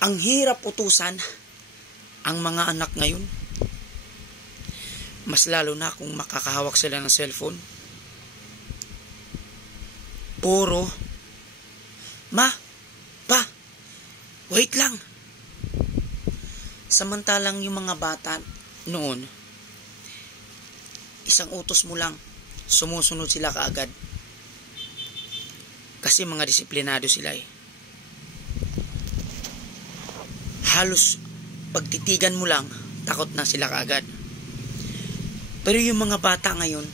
Ang hirap utusan ang mga anak ngayon. Mas lalo na kung makakahawak sila ng cellphone. Puro, ma, pa, wait lang. Samantalang yung mga bata noon, isang utos mo lang, sumusunod sila kaagad. Kasi mga disiplinado sila eh. Halos pagtitigan mo lang, takot na sila kaagad. Pero yung mga bata ngayon,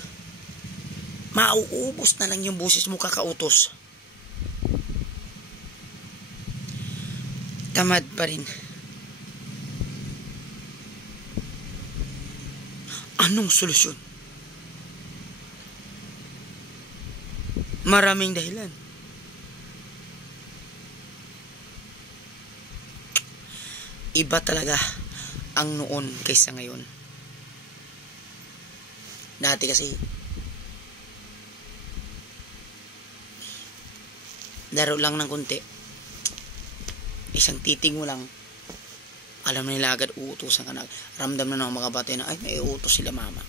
mauubos na lang yung boses mo kakautos. Tamad pa rin. Anong solusyon? Maraming dahilan. Iba talaga ang noon kaysa ngayon. Dati kasi laro lang ng konti, isang titig mo lang, alam na nila agad uutusan ka na. Ramdam na ng mga bata na ay may uutos sila mama.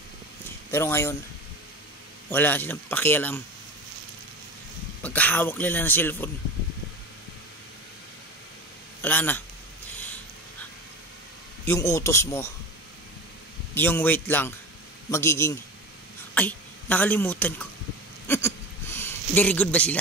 Pero ngayon wala silang pakialam. Pagkahawak nila ng cellphone, wala na. Yung utos mo, yung wait lang, magiging ay nakalimutan ko. Very good ba sila?